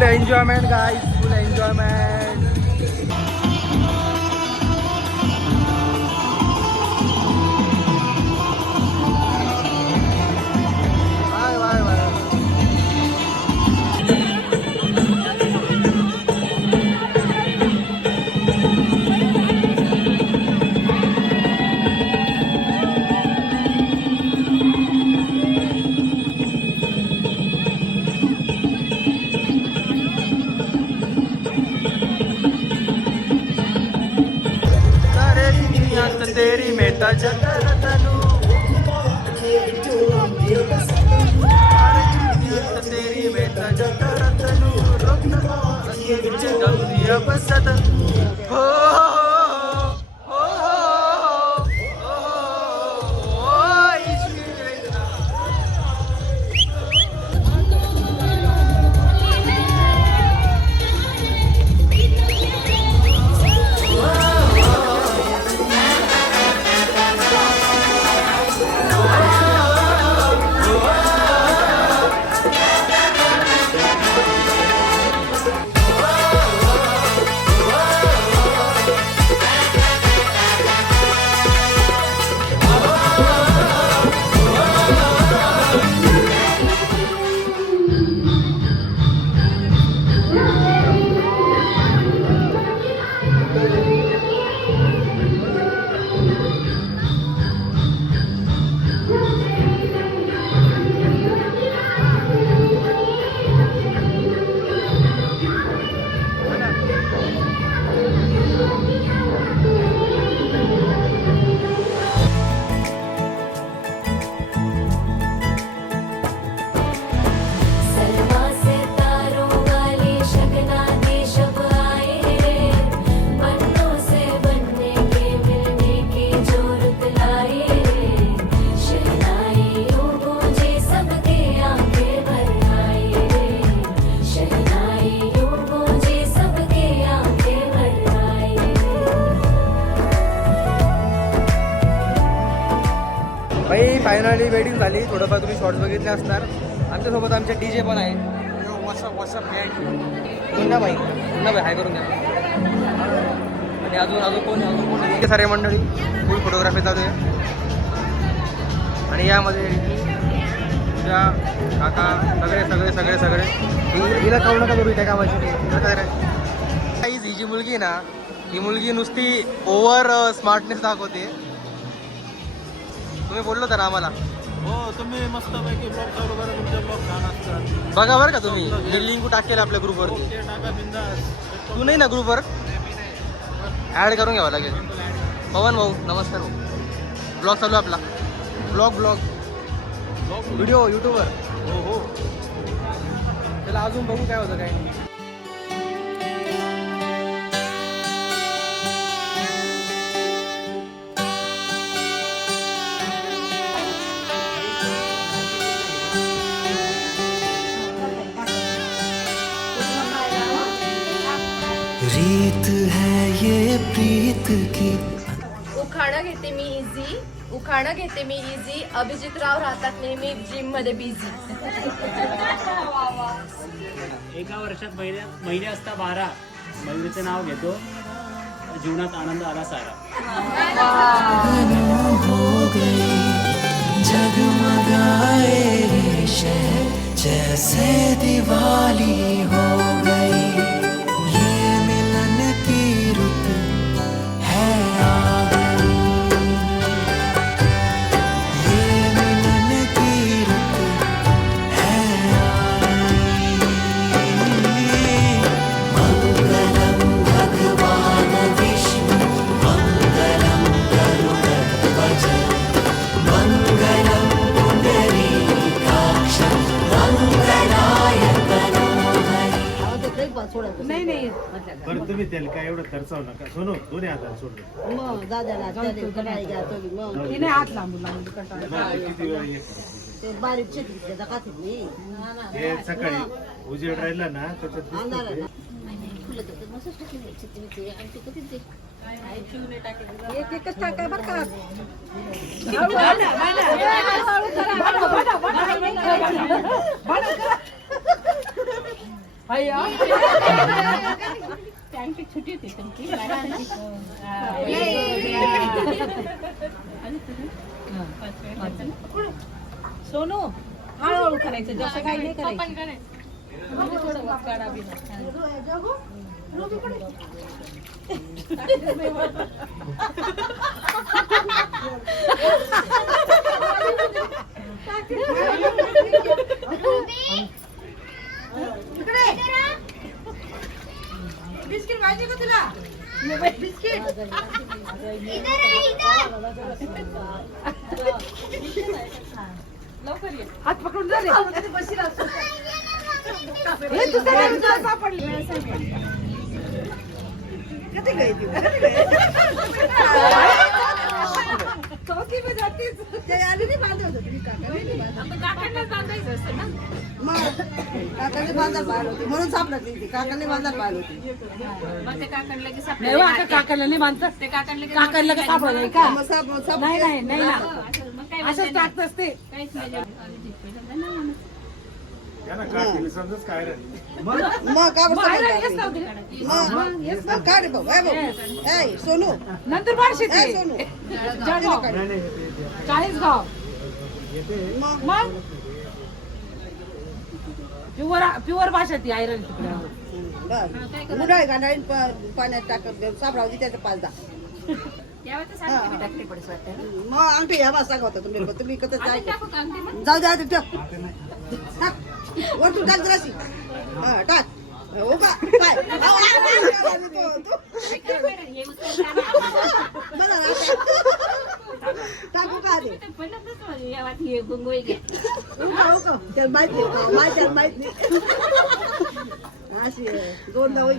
Full enjoyment guys full enjoyment तेरी मेटा जतर तनु सारे दुनिया तो तेरी मेटा जतर तनु रत्न रंगी विच गमदिया बसत हो हो Thank भाई फायनली वेडिंग झाली. थोडंफार तुम्ही शॉर्ट्स बघितले असणार. आमच्यासोबत आमचे डी जे पण आहे वॉट्सअप व्हॉट्सअप मुन्ना भाई पुन्हा भाई हाय करून द्या. आणि अजून अजून कोण अजून कोण इतके सारे मंडळी फुल फोटोग्राफी चालू आहे. आणि यामध्ये तुझ्या काका सगळे सगळे सगळे सगळे. हिला काढू नका करू त्या कामाची? ही जी मुलगी आहे ना ही मुलगी नुसती ओव्हर स्मार्टनेस uh, दाखवते. तुम्ही बोललो तर आम्हाला हो तुम्ही मस्तपैकी ब्लॉग चालू करा तुमचे ब्लॉग छान असतात. बघा बरं का तुम्ही मी लिंक टाकेल आपल्या ग्रुपवरती ते टाका बिंदास. तू नाही ना ग्रुपवर ॲड करून घ्यावं लागेल. पवन भाऊ नमस्कार भाऊ. ब्लॉग चालू आहे आपला. ब्लॉग ब्लॉग ब्लॉग व्हिडिओ युट्यूबवर हो हो. त्याला अजून बघू काय होतं काय है ये प्रीत की उखाणं घेते मी इझी उखाणं घेते मी इझी अभिजितराव राहतात नेहमी जिम मध्ये बिझी एका वर्षात महिन्या महिने असता बारा. मयुरीचं नाव घेतो. जीवनात आनंद आला सारा. हो गई जगमगाए शहर जैसे दिवाली हो। बरं तुम्ही त्याला काय एवढं खर्चावं नका सोनू दोन्ही हातात सोडलं मग दादाला त्याने कढाई घ्या तो बी मग किती वेळा हे करा. ते बारीक शेती त्याचा नाही हे सकाळी उजेड राहिला ना त्याच्यात दिसतं ते. एकच टाकाय बरं का टँकी छुटी होती तुमची सोनू हळूहळू करायचं. जसं काही नाही करायचं. म्हणजे थोडं वाकाडा बिना. काकाने बांधायला पाहिलं होती म्हणून सापडत नाही ती. काकाने बांधायला पाहिलं होती. मग ते काकांना लगेच आपल्याला नाही वाका काकाला नाही बांधतात ते काकांना लगेच काकाला का सापडलं का? मग साप साप नाही नाही नाही ना. असंच टाकत असते. मग? का. मग भाऊ सोनू. नंतर बारशे सोनू. चाळीसगाव मग? प्युअर प्युअर भाषा ती आयरन तिकडे. उडाय गांडाळीन पाण्यात टाकत सापडावती त्याचं पाच दहा. मी. मग अंगठी ह्या बा सांगत होता तुम्ही तुम्ही अंगठी मग? जाऊ द्या ठेव टाक वरतून टाक जराशी हा टाक हो का काय हे टाका. का आधी हे माहीत माहीत नाही अशी. दोनदा होईल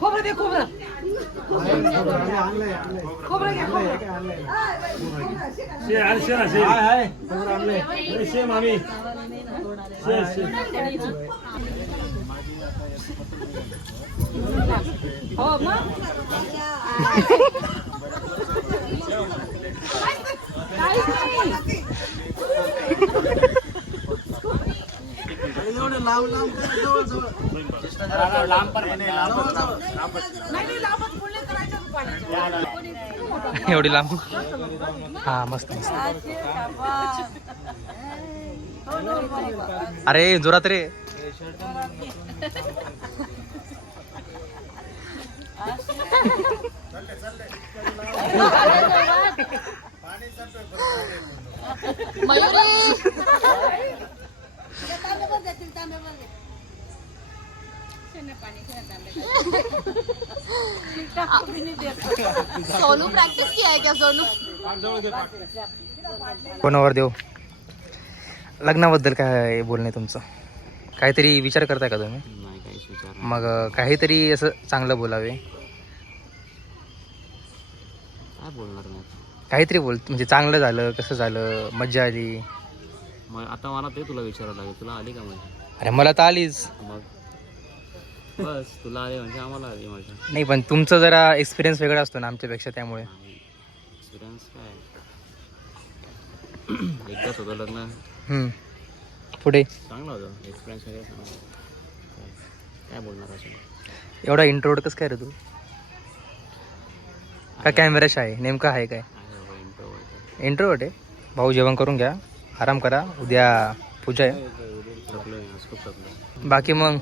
खोबरं दे खोबरं खोबरं घे खोबरं आम्ही हो मग एवढं लांब लांब कर, जवळ जवळ लांब पण नाही नाही लांबच बोलले करायचं पाण्याच्या एवढी लांब? हा मस्त मस्त. अरे जोरात रे. सोनू प्रॅक्टिस किया है क्या सोनू? कोणावर देऊ? लग्नाबद्दल काय बोलणे तुमचं? काहीतरी विचार करताय का तुम्ही? नाही काहीच विचार मग काहीतरी असं चांगलं बोलावे. काहीतरी बोल म्हणजे चांगलं झालं कसं झालं मज्जा आली. मग आता मला ते तुला विचारायला लागेल. तुला आली का मजा अरे मला तर आलीच. मग? बस तुला आली म्हणजे आम्हाला आली मजा नाही पण तुमचं जरा एक्सपिरियन्स वेगळा असतो ना आमच्यापेक्षा त्यामुळे. एक्सपिरियन्स काय? एकदाच होतं लग्न. हम्म. पुढे. चांगलं होतं. एक्सपिरियन्स वगैरे चांगला होता. काय- काय बोलणार असं एवढा इंट्रोवर्ड कसं काय रे तू? का कॅमेराश आहे? नेमकं आहे काय? आहे बाबा इंट्रोवर्ट इंट्रोवर्ड आहे? भाऊ जेवण करून घ्या. आराम करा उद्या पूजा आहे. बाकी मग?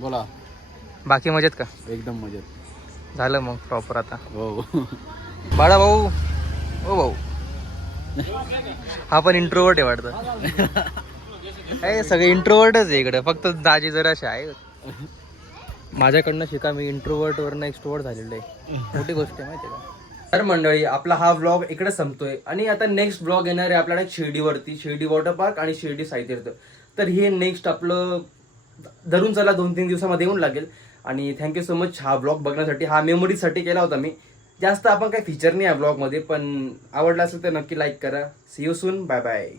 बोला. बाकी मजेत का? एकदम मजेत. झालं मग प्रॉपर आता. हो. बाळा भाऊ. ओ भाऊ. हा पण इंट्रोवर्ट आहे वाटतं. सगळे इंट्रोवर्टच आहे इकडे. फक्त दाजी जराशे आहे माझ्याकडनं शिका मी इंट्रोवर्ट वरनं एक्स्ट्रोवर्ट झालेलो आहे. मोठी गोष्ट आहे माहिती आहे का? तर मंडळी आपला हा व्लॉग इकडे संपतोय. आणि आता नेक्स्ट व्लॉग येणार आहे आपल्याला शिर्डीवरती. शिर्डी वॉटर पार्क आणि शिर्डी साईतीर्थ तर हे नेक्स्ट आपलं धरून चला दोन तीन दिवसामध्ये येऊन लागेल. आणि थँक्यू सो मच हा ब्लॉग बघण्यासाठी हा मेमोरीजसाठी केला होता मी. जास्त आपण काही फीचर नाही आहे ब्लॉगमध्ये पण आवडला असेल तर नक्की लाईक करा. See you soon bye bye